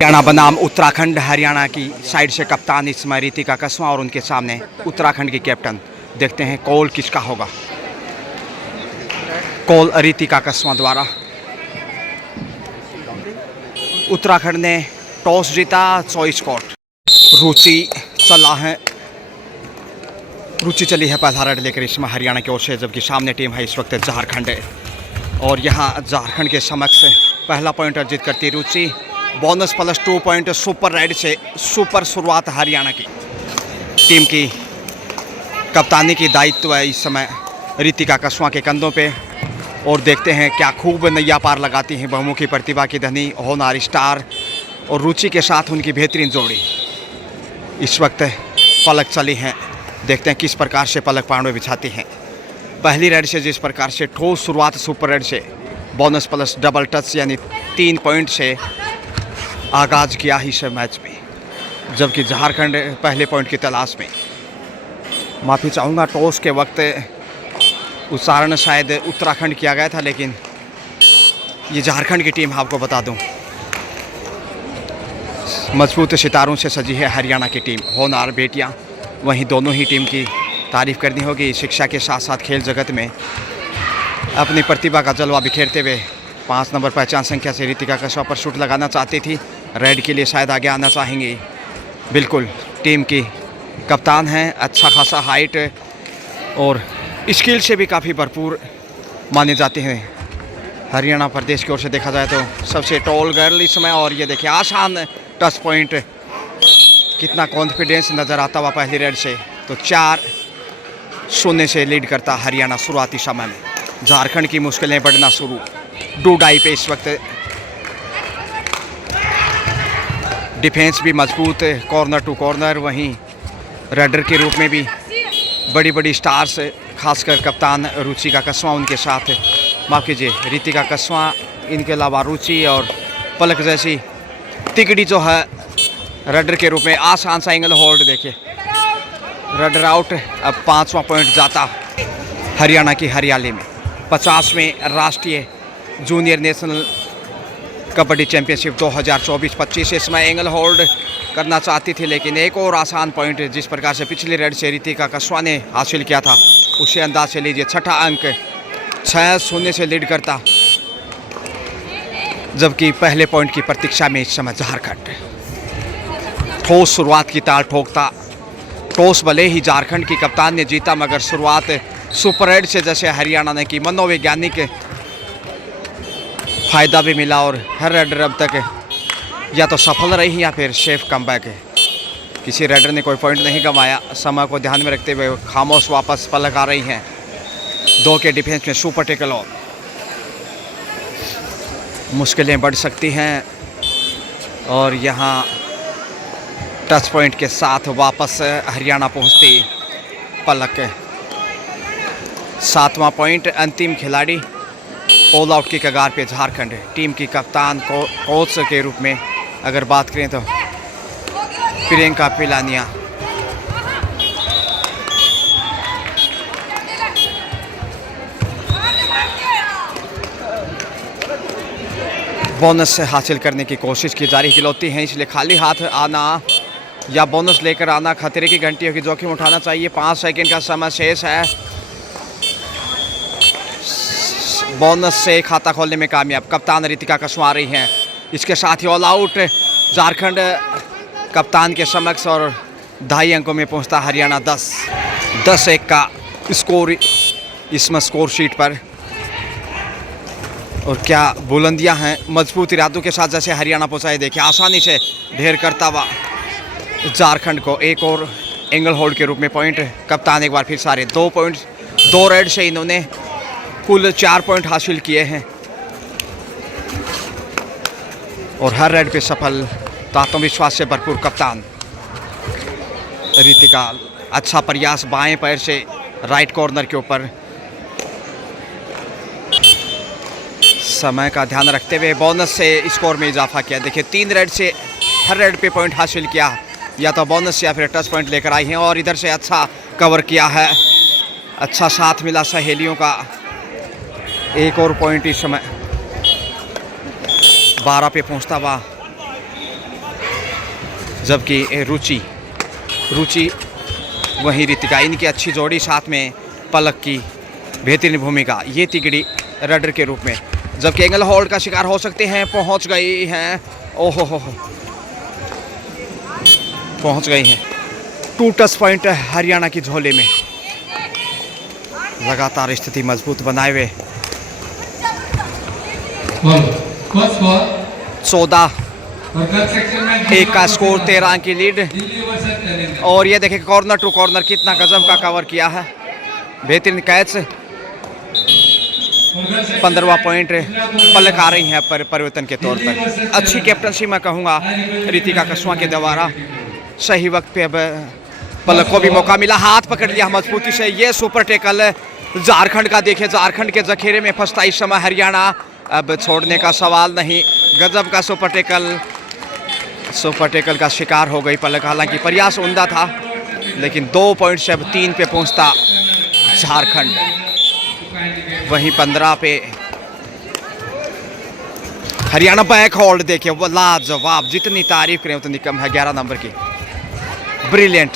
हरियाणा बनाम उत्तराखंड। हरियाणा की साइड से कप्तान इस समय रितिका कसवा और उनके सामने उत्तराखंड की कैप्टन। देखते हैं कॉल किसका होगा। कॉल रितिका कसवा द्वारा। उत्तराखंड ने टॉस जीता, चॉइस कॉट। रुचि चला है, रुचि चली है पहला रेड लेकर इसमें हरियाणा की ओर से, जबकि सामने टीम है इस वक्त झारखंड है। और यहाँ झारखंड के समक्ष पहला पॉइंट अर्जित करती रुचि। बोनस +2 पॉइंट सुपर रेड से। सुपर शुरुआत हरियाणा की टीम की। कप्तानी की दायित्व है इस समय रितिका कसवा के कंधों पे। और देखते हैं क्या खूब नैया पार लगाती हैं बहुमुखी प्रतिभा की धनी होनहार स्टार और रुचि के साथ उनकी बेहतरीन जोड़ी। इस वक्त पलक चली हैं, देखते हैं किस प्रकार से पलक पांडवे बिछाती हैं। पहली रेड से जिस प्रकार से ठोस शुरुआत सुपर रेड से बोनस प्लस डबल टच यानी 3 पॉइंट से आगाज किया इस मैच में, जबकि झारखंड पहले पॉइंट की तलाश में। माफ़ी चाहूँगा, टॉस के वक्त उच्चारण शायद उत्तराखंड किया गया था, लेकिन ये झारखंड की टीम आपको बता दूं मजबूत सितारों से सजी है हरियाणा की टीम। होनहार बेटियां, वहीं दोनों ही टीम की तारीफ़ करनी होगी। शिक्षा के साथ साथ खेल जगत में अपनी प्रतिभा का जलवा बिखेरते हुए 5 नंबर पहचान संख्या से रितिका कसवा पर शूट लगाना चाहती थी। रेड के लिए शायद आगे आना चाहेंगी। बिल्कुल टीम की कप्तान हैं, अच्छा खासा हाइट और स्किल से भी काफ़ी भरपूर माने जाते हैं हरियाणा प्रदेश की ओर से देखा जाए तो सबसे टॉल गर्ल इस समय। और ये देखिए आसान टच पॉइंट, कितना कॉन्फिडेंस नज़र आता हुआ पहली रेड से। तो 4-0 से लीड करता हरियाणा शुरुआती समय में। झारखंड की मुश्किलें बढ़ना शुरू। डूडाई पे इस वक्त डिफेंस भी मजबूत, कॉर्नर टू कॉर्नर। वहीं रेडर के रूप में भी बड़ी बड़ी स्टार्स, खासकर कप्तान रुचिका कसवा, उनके साथ माफ़ कीजिए रितिका कसवा, इनके अलावा रुचि और पलक जैसी तिगड़ी जो है रेडर के रूप में। आसान सा एंगल होल्ड, देखिए रेडर आउट। अब 5वां पॉइंट जाता हरियाणा की हरियाली में। 50वें राष्ट्रीय जूनियर नेशनल कबड्डी चैंपियनशिप 2024-25 इसमें एंगल होल्ड करना चाहती थी, लेकिन एक और आसान पॉइंट जिस प्रकार से पिछली रेड से रितिका कसवा ने हासिल किया था, उसे अंदाज से लीजिए। छठा अंक 6-0 से लीड करता, जबकि पहले पॉइंट की प्रतीक्षा में इस समय झारखंड। ठोस शुरुआत की ताल ठोकता। टॉस भले ही झारखंड की कप्तान ने जीता, मगर शुरुआत सुपर रेड से जैसे हरियाणा ने की, मनोवैज्ञानिक फ़ायदा भी मिला। और हर रेडर अब तक या तो सफल रही या फिर सेफ कमबैक है। किसी रेडर ने कोई पॉइंट नहीं गंवाया। समय को ध्यान में रखते हुए खामोश वापस पलक आ रही हैं। 2 के डिफेंस में सुपर टेकल और मुश्किलें बढ़ सकती हैं। और यहाँ टच पॉइंट के साथ वापस हरियाणा पहुँचती पलक। 7वां पॉइंट, अंतिम खिलाड़ी ऑल आउट की कगार पे झारखंड। टीम की कप्तान को कोच के रूप में अगर बात करें तो प्रियंका पिलानिया। बोनस हासिल करने की कोशिश की जा रही खिलौती हैं, इसलिए खाली हाथ आना या बोनस लेकर आना खतरे की घंटियों की जोखिम उठाना चाहिए। 5 सेकंड का समय शेष है। बोनस से खाता खोलने में कामयाब कप्तान रितिका कसवा आ रही हैं। इसके साथ ही ऑल आउट झारखंड कप्तान के समक्ष और 2.5 अंकों में पहुंचता हरियाणा। 10-1 का स्कोर इसमें स्कोर शीट पर। और क्या बुलंदियां हैं मजबूत इरादों के साथ जैसे हरियाणा पहुंचाए। देखिए आसानी से ढेर करता हुआ झारखंड को एक और एंगल होल्ड के रूप में पॉइंट। कप्तान एक बार फिर सारे 2 पॉइंट, 2 रेड से इन्होंने कुल 4 पॉइंट हासिल किए हैं। और हर रेड पे सफल, आत्मविश्वास से भरपूर कप्तान रितिका। अच्छा प्रयास बाएं पैर से राइट कॉर्नर के ऊपर। समय का ध्यान रखते हुए बोनस से स्कोर में इजाफा किया। देखिए 3 रेड से हर रेड पे पॉइंट हासिल किया, या तो बोनस या फिर टच पॉइंट लेकर आई हैं। और इधर से अच्छा कवर किया है, अच्छा साथ मिला सहेलियों का। एक और पॉइंट इस समय 12 पे पहुंचता हुआ जबकि रुचि वहीं रितिका, इनकी अच्छी जोड़ी, साथ में पलक की बेहतरीन भूमिका, ये तिगड़ी रडर के रूप में। जबकि एंगल होल्ड का शिकार हो सकते हैं, पहुंच गई हैं, ओहो हो पहुंच गई हैं। 2 टच पॉइंट हरियाणा की झोले में, लगातार स्थिति मजबूत बनाए हुए। 14-1 का स्कोर, 13 अंक की लीड। और ये देखिए कॉर्नर टू कॉर्नर कितना गजब का कवर किया है, बेहतरीन कैच। 15वां पॉइंट पलक आ रही है परिवर्तन के तौर पर। अच्छी कैप्टनसी मैं कहूँगा रितिका कस्वा के द्वारा। सही वक्त पे अब पलक को भी मौका मिला, हाथ पकड़ लिया मजबूती से। ये सुपर टेकल झारखंड का, देखिए झारखंड के जखीरे में फंसता इस समय हरियाणा, अब छोड़ने का सवाल नहीं। गजब का सुपर टेकल का शिकार हो गई पलक। हालांकि प्रयास उम्दा था, लेकिन 2 पॉइंट से अब 3 पे पहुंचता झारखंड। वहीं 15 पे हरियाणा बैक होल्ड, देखिए वो लाजवाब, जितनी तारीफ करें उतनी कम है। 11 नंबर की ब्रिलियंट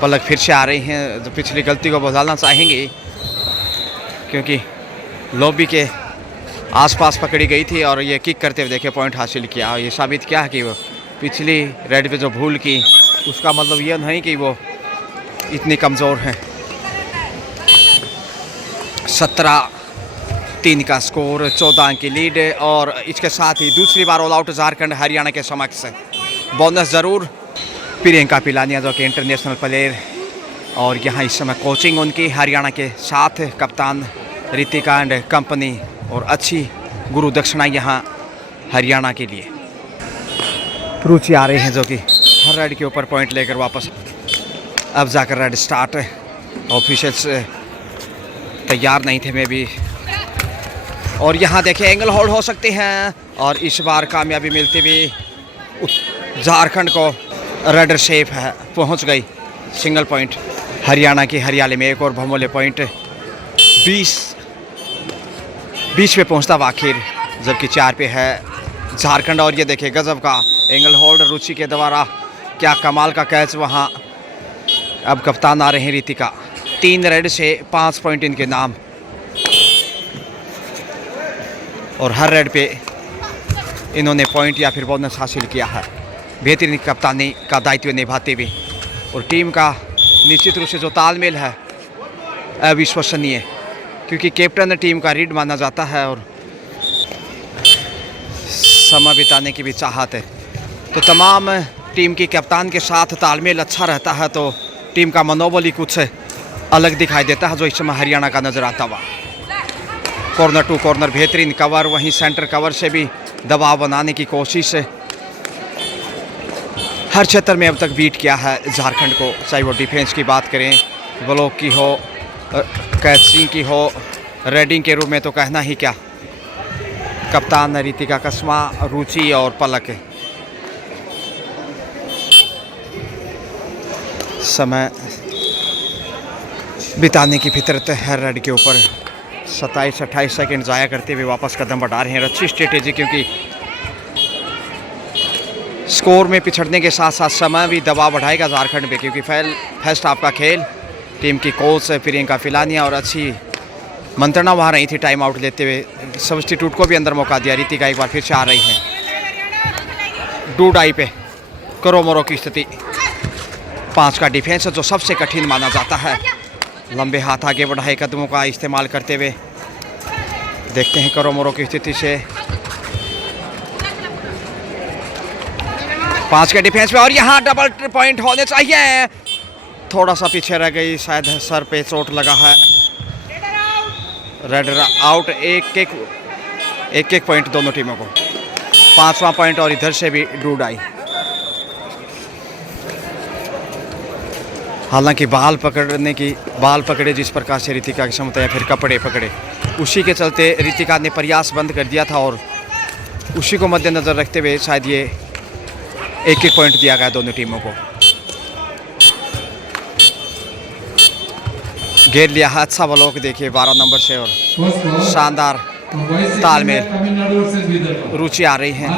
पलक फिर से आ रही हैं, जो पिछली गलती को बदलना चाहेंगी, क्योंकि लॉबी के आसपास पकड़ी गई थी और ये किक करते हुए देखे पॉइंट हासिल किया। ये साबित किया कि वो पिछली रेड पे जो भूल की, उसका मतलब ये नहीं कि वो इतनी कमज़ोर हैं। 17-3 का स्कोर, 14 अंक की लीड। और इसके साथ ही दूसरी बार ऑल आउट झारखंड हरियाणा के समक्ष। बोनस ज़रूर प्रियंका पिलानिया, जो कि इंटरनेशनल प्लेयर, और यहाँ इस समय कोचिंग उनकी हरियाणा के साथ। कप्तान रितिका एंड कंपनी, और अच्छी गुरु दक्षिणा यहाँ हरियाणा के लिए। रुचि आ रहे हैं, जो कि हर रेड के ऊपर पॉइंट लेकर वापस। अब जाकर रेड स्टार्ट, ऑफिशियल्स तैयार नहीं थे मैं भी। और यहाँ देखें एंगल होल्ड हो सकते हैं, और इस बार कामयाबी मिलती हुई झारखंड को। रेडर शेप है, पहुँच गई सिंगल पॉइंट। हरियाणा की हरियाली में एक और भमोले पॉइंट, 20 पे पहुंचता आखिर, जबकि 4 पे है झारखंड। और ये देखिए गजब का एंगल होल्ड रुचि के द्वारा, क्या कमाल का कैच वहां। अब कप्तान आ रहे हैं रितिका, 3 रेड से 5 पॉइंट इनके नाम, और हर रेड पे इन्होंने पॉइंट या फिर बोनस हासिल किया है। बेहतरीन कप्तानी का दायित्व निभाते हुए, और टीम का निश्चित रूप से जो तालमेल है अविश्वसनीय, क्योंकि कैप्टन टीम का रीड माना जाता है और समय बिताने की भी चाहत है। तो तमाम टीम की कप्तान के साथ तालमेल अच्छा रहता है, तो टीम का मनोबल ही कुछ अलग दिखाई देता है, जो इस समय हरियाणा का नजर आता हुआ। कॉर्नर टू कॉर्नर बेहतरीन कवर, वहीं सेंटर कवर से भी दबाव बनाने की कोशिश है। हर क्षेत्र में अब तक बीट किया है झारखंड को, चाहे वो डिफेंस की बात करें, ब्लॉक की हो, कैचिंग की हो, रेडिंग के रूप में तो कहना ही क्या। कप्तान रितिका कस्वा, रुचि और पलक। समय बिताने की फितरत है रेड के ऊपर। 27-28 सेकंड ज़ाया करते हुए वापस कदम बढ़ा रहे हैं। अच्छी स्ट्रेटेजी, क्योंकि स्कोर में पिछड़ने के साथ साथ समय भी दबाव बढ़ाएगा झारखंड पे, क्योंकि फर्स्ट हाफ का खेल टीम की कोच प्रियंका पिलानिया, और अच्छी मंत्रणा वहाँ रही थी टाइम आउट लेते हुए। सब्स्टिट्यूट को भी अंदर मौका दिया। रितिका एक बार फिर से आ रही हैं, डूडाई पे करो मरो की स्थिति। 5 का डिफेंस, जो सबसे कठिन माना जाता है। लंबे हाथ आगे बढ़ाए कदमों का इस्तेमाल करते हुए देखते हैं करो मरो की स्थिति से। 5 के डिफेंस पे, और यहाँ डबल पॉइंट होने चाहिए। थोड़ा सा पीछे रह गई, शायद सर पे चोट लगा है। रेड आउट, एक पॉइंट दोनों टीमों को। 5वां पॉइंट, और इधर से भी डूडाई। हालांकि बाल पकड़े जिस प्रकार से रितिका की क्षमता, या फिर कपड़े पकड़े, उसी के चलते रितिका ने प्रयास बंद कर दिया था, और उसी को मद्देनज़र रखते हुए शायद ये एक पॉइंट दिया गया दोनों टीमों को। घेर लिया है, अच्छा ब्लॉक देखिए 12 नंबर से, और शानदार तालमेल। रुचि आ रही हैं,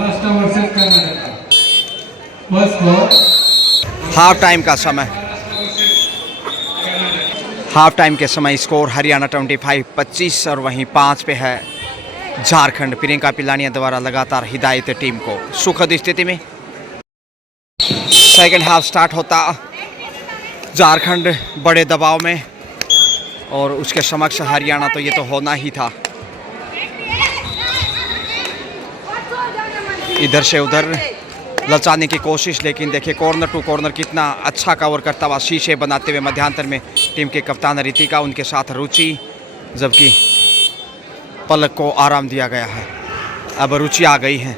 हाफ टाइम का समय, हाफ टाइम के समय स्कोर हरियाणा 25-25 और वहीं 5 पे है झारखंड। प्रियंका पिलानिया द्वारा लगातार हिदायत टीम को सुखद स्थिति में। सेकंड हाफ स्टार्ट होता, झारखंड बड़े दबाव में और उसके समक्ष हरियाणा, तो ये तो होना ही था। इधर से उधर लचाने की कोशिश, लेकिन देखिए कॉर्नर टू कॉर्नर कितना अच्छा कवर करता हुआ शीशे बनाते हुए मध्यांतर में टीम के कप्तान रितिका, उनके साथ रुचि, जबकि पलक को आराम दिया गया है। अब रुचि आ गई है,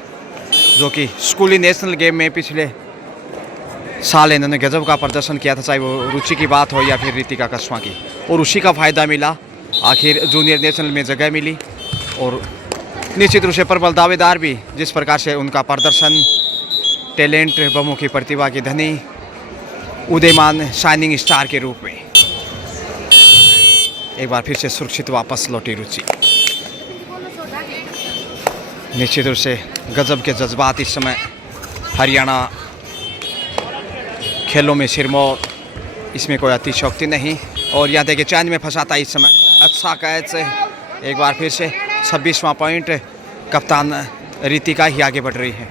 जो कि स्कूली नेशनल गेम में पिछले साल इन्होंने गजब का प्रदर्शन किया था, चाहे वो रुचि की बात हो या फिर रितिका कस्वा की, और उसी का फ़ायदा मिला। आखिर जूनियर नेशनल में जगह मिली और निश्चित रूप से प्रबल दावेदार भी, जिस प्रकार से उनका प्रदर्शन, टैलेंट, बहुमुखी प्रतिभा की धनी, उदयमान शाइनिंग स्टार के रूप में एक बार फिर से सुरक्षित वापस लौटी रुचि। निश्चित रूप से गजब के जज्बात इस समय हरियाणा खेलों में सिरमौर, इसमें कोई अतिशयोक्ति नहीं। और यहाँ देखिए चैन में फंसाता इस समय, अच्छा कैच से एक बार फिर से 26वां पॉइंट। कप्तान रितिका ही आगे बढ़ रही है,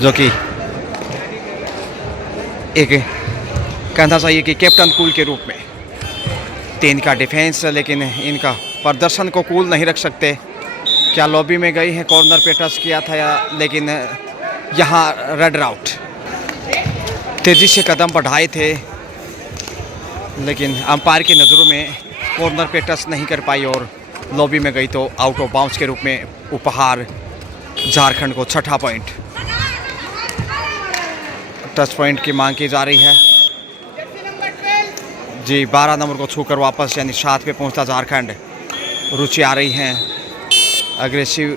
जो कि एक कहना चाहिए कि कैप्टन कूल के रूप में। 3 का डिफेंस, लेकिन इनका प्रदर्शन को कूल नहीं रख सकते। क्या लॉबी में गई है, कॉर्नर पे टच किया था या, लेकिन यहाँ रेड आउट। तेजी से कदम बढ़ाए थे, लेकिन अंपायर की नज़रों में कॉर्नर पे टच नहीं कर पाई और लॉबी में गई, तो आउट ऑफ बाउंड्स के रूप में उपहार झारखंड को 6ठा पॉइंट। टच पॉइंट की मांग की जा रही है जी। 12 नंबर को छूकर वापस यानी 7 पे पहुंचता झारखंड। रुचि आ रही हैं, अग्रेसिव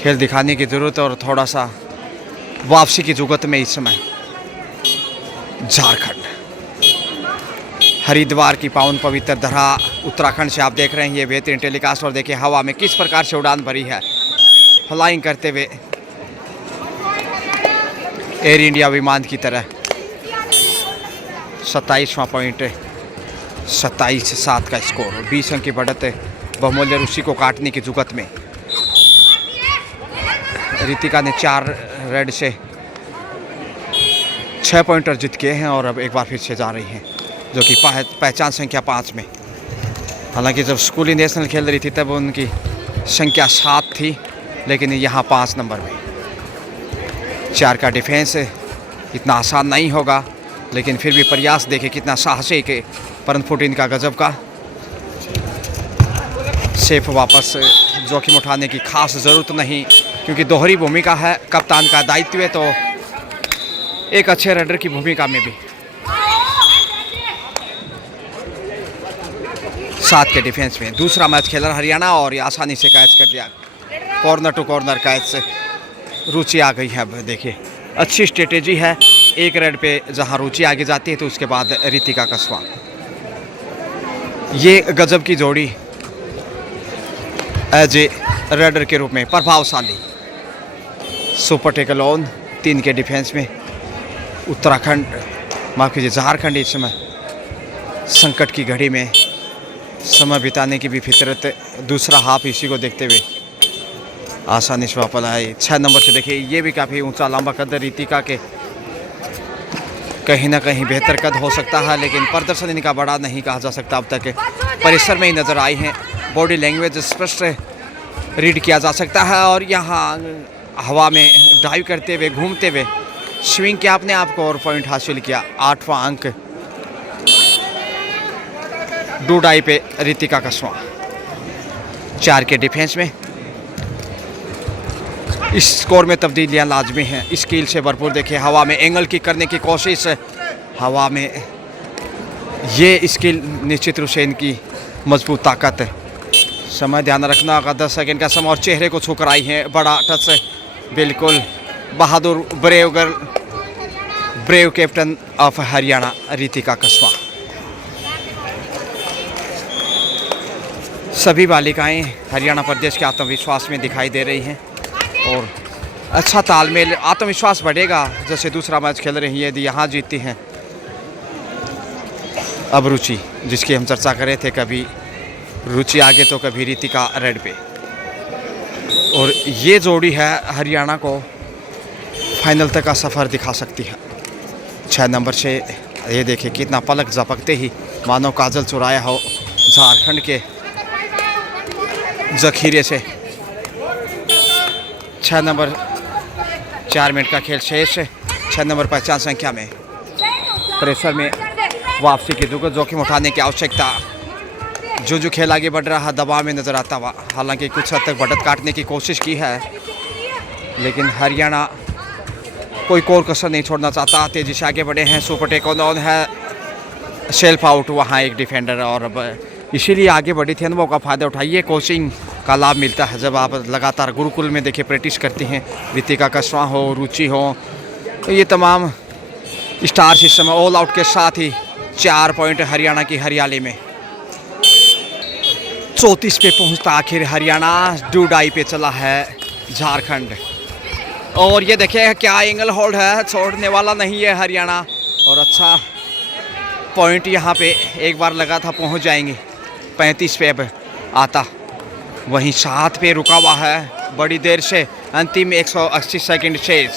खेल दिखाने की ज़रूरत और थोड़ा सा वापसी की जुगत में इस समय झारखंड। हरिद्वार की पावन पवित्र धरा उत्तराखंड से आप देख रहे हैं ये बेहतरीन टेलीकास्ट। और देखिए हवा में किस प्रकार से उड़ान भरी है, फ्लाइंग करते हुए एयर इंडिया विमान की तरह। 27वां पॉइंट, 27-7 का स्कोर, 20 अंक की बढ़त बहुमूल्य रुचि को काटने की जुगत में। रितिका ने 4 रेड से 6 पॉइंटर जीत के हैं और अब एक बार फिर से जा रही हैं, जो कि पहचान संख्या 5 में। हालांकि जब स्कूली नेशनल खेल रही थी तब उनकी संख्या 7 थी, लेकिन यहाँ 5 नंबर में। 4 का डिफेंस इतना आसान नहीं होगा, लेकिन फिर भी प्रयास देखे कितना साहसी के परंतु इनका गजब का। सेफ वापस, जोखिम उठाने की खास ज़रूरत नहीं, क्योंकि दोहरी भूमिका है, कप्तान का दायित्व है, तो एक अच्छे रेडर की भूमिका में भी। 7 के डिफेंस में दूसरा मैच खेला हरियाणा और ये आसानी से कैच कर दिया। कॉर्नर टू कॉर्नर कैच से रुचि आ गई है। अब देखिए अच्छी स्ट्रेटेजी है, एक रेड पे जहां रुचि आगे जाती है तो उसके बाद रितिका कस्वा। ये गजब की जोड़ी एज ए रेडर के रूप में प्रभावशाली। सुपर टेकल ऑन 3 के डिफेंस में उत्तराखंड, माफ कीजिए झारखंड, इस समय संकट की घड़ी में समय बिताने की भी फितरत। दूसरा हाफ इसी को देखते हुए आसानी से वापस आए। 6 नंबर से देखिए ये भी काफ़ी ऊंचा लंबा कद रितिका के कहीं ना कहीं बेहतर कद हो सकता है, लेकिन प्रदर्शन इनका बड़ा नहीं कहा जा सकता। अब तक परिसर में ही नज़र आई हैं, बॉडी लैंग्वेज स्पष्ट रीड किया जा सकता है। और यहाँ हवा में ड्राइव करते हुए, घूमते हुए स्विंग किया अपने आप को और पॉइंट हासिल किया। 8वां अंक डूडाई पे रितिका कस्वा। 4 के डिफेंस में इस स्कोर में तब्दीलियां लाजमी हैं। स्किल से भरपूर देखिए हवा में एंगल किक करने की कोशिश, हवा में ये स्किल निश्चित रूप से इनकी मजबूत ताकत है। समय ध्यान रखना होगा, 10 सेकंड का समय और चेहरे को छूकर आई है। बड़ा टच है, बिल्कुल बहादुर brave girl, brave captain of Haryana Ritika Kaswa. सभी बालिकाएं हरियाणा प्रदेश के आत्मविश्वास में दिखाई दे रही हैं। और अच्छा तालमेल, आत्मविश्वास बढ़ेगा जैसे दूसरा मैच खेल रही है, यदि यहाँ जीतती हैं। अब रुचि, जिसकी हम चर्चा कर रहे थे, कभी रुचि आगे तो कभी रितिका रेड पे, और ये जोड़ी है हरियाणा को फाइनल तक का सफ़र दिखा सकती है। 6 नंबर से ये देखिए कितना पलक झपकते ही मानो काजल चुराया हो झारखंड के जखीरे से। 6 नंबर 4 मिनट का खेल शेष है। 6 नंबर पहचान संख्या में प्रेशर में वापसी की जोखिम उठाने की आवश्यकता। जो खेल आगे बढ़ रहा है दबाव में नजर आता हुआ, हालांकि कुछ हद तक बढ़त काटने की कोशिश की है, लेकिन हरियाणा कोई कोर कसर नहीं छोड़ना चाहता। तेजी से आगे बढ़े हैं। सुपर टेक ऑन है, सेल्फ आउट वहाँ एक डिफेंडर, और अब इसीलिए आगे बढ़ी थी। अनुभव का फ़ायदा उठाइए, कोचिंग का लाभ मिलता है जब आप लगातार गुरुकुल में देखिए प्रैक्टिस करती हैं। रितिका कस्वा हो, रुचि हो, ये तमाम स्टार्स इस समय ऑल आउट के साथ ही 4 पॉइंट हरियाणा की हरियाली में। 34 पे पहुंचता आखिर हरियाणा, डूडाई पे चला है झारखंड। और ये देखिए क्या एंगल होल्ड है, छोड़ने वाला नहीं है हरियाणा। और अच्छा पॉइंट यहाँ पे एक बार लगा था, पहुंच जाएंगे। 35 पे अब आता, वहीं 7 पे रुका हुआ है बड़ी देर से। अंतिम 180 सेकंड शेष,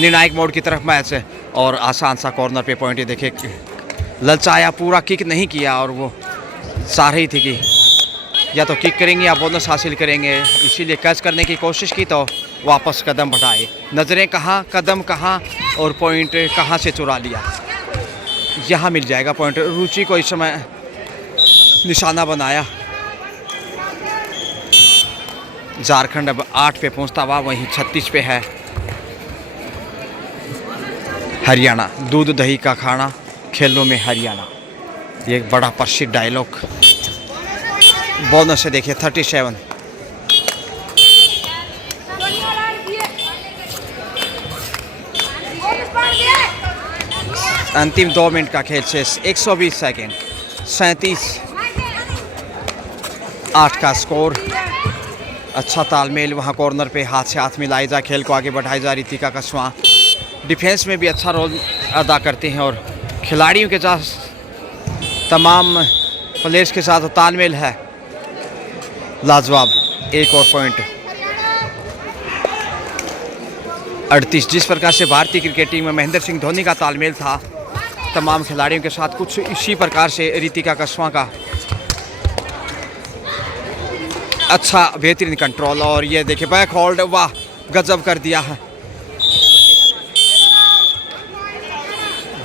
निर्णायक मोड की तरफ मैच है। और आसान सा कॉर्नर पे पॉइंट, ये देखिए ललचाया, पूरा किक नहीं किया, और वो चाह रही थी कि या तो किक करेंगे या बोनस हासिल करेंगे, इसीलिए कैच करने की कोशिश की तो वापस कदम बढ़ाए। नज़रें कहाँ, कदम कहाँ, और पॉइंट कहाँ से चुरा लिया। यहाँ मिल जाएगा पॉइंट। रुचि को इस समय निशाना बनाया। झारखंड अब 8 पे पहुँचता हुआ, वहीं 36 पे है हरियाणा। दूध दही का खाना, खेलों में हरियाणा, ये एक बड़ा प्रसिद्ध डायलॉग। बोनस से देखिए 37। अंतिम 2 मिनट का खेल शेष, 120 सेकेंड, 37-8 का स्कोर। अच्छा तालमेल, वहाँ कॉर्नर पे हाथ से हाथ मिलाई जा, खेल को आगे बढ़ाई जा। रितिका कस्वा डिफेंस में भी अच्छा रोल अदा करते हैं, और खिलाड़ियों के साथ तमाम प्लेयर्स के साथ तालमेल है लाजवाब। एक और पॉइंट 38। जिस प्रकार से भारतीय क्रिकेट टीम में महेंद्र सिंह धोनी का तालमेल था तमाम खिलाड़ियों के साथ, कुछ इसी प्रकार से रितिका कस्वा का अच्छा बेहतरीन कंट्रोल। और ये देखिए बैक होल्ड, वाह गजब कर दिया है।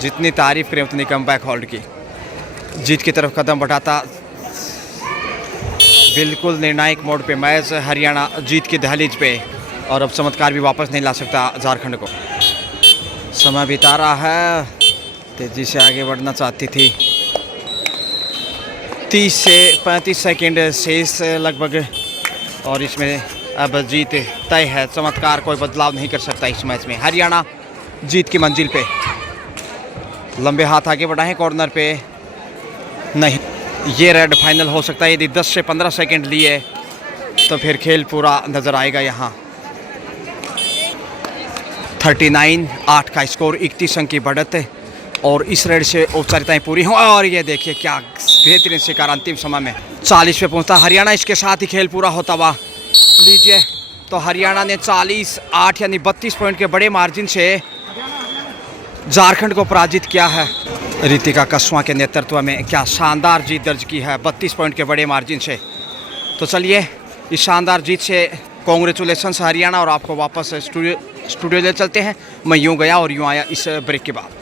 जितनी तारीफ करें उतनी कम बैक होल्ड की। जीत की तरफ कदम बढ़ाता, बिल्कुल निर्णायक मोड पे मैच, हरियाणा जीत की दहलीज पे, और अब चमत्कार भी वापस नहीं ला सकता झारखंड को। समय बिता रहा है, तेजी से आगे बढ़ना चाहती थी। 30 से 35 सेकंड शेष लगभग, और इसमें अब जीत तय है। चमत्कार कोई बदलाव नहीं कर सकता इस मैच में। हरियाणा जीत की मंजिल पे। लंबे हाथ आगे बढ़ाएं कॉर्नर पे, नहीं, ये रेड फाइनल हो सकता है। यदि 10 से 15 सेकंड लिए तो फिर खेल पूरा नज़र आएगा। यहाँ 39-8 का स्कोर, 31 अंक की बढ़त है, और इस रेड से औपचारिकताएं पूरी हों। और ये देखिए क्या बेहतरीन शिकार अंतिम समय में। 40 पे पहुंचता हरियाणा, इसके साथ ही खेल पूरा होता हुआ। लीजिए तो हरियाणा ने 40-8 यानी 32 पॉइंट के बड़े मार्जिन से झारखंड को पराजित किया है। रितिका कस्वा के नेतृत्व में क्या शानदार जीत दर्ज की है 32 पॉइंट के बड़े मार्जिन से। तो चलिए इस शानदार जीत से कॉन्ग्रेचुलेसन्स हरियाणा, और आपको वापस स्टूडियो ले चलते हैं। मैं यूँ गया और यूँ आया इस ब्रेक के बाद।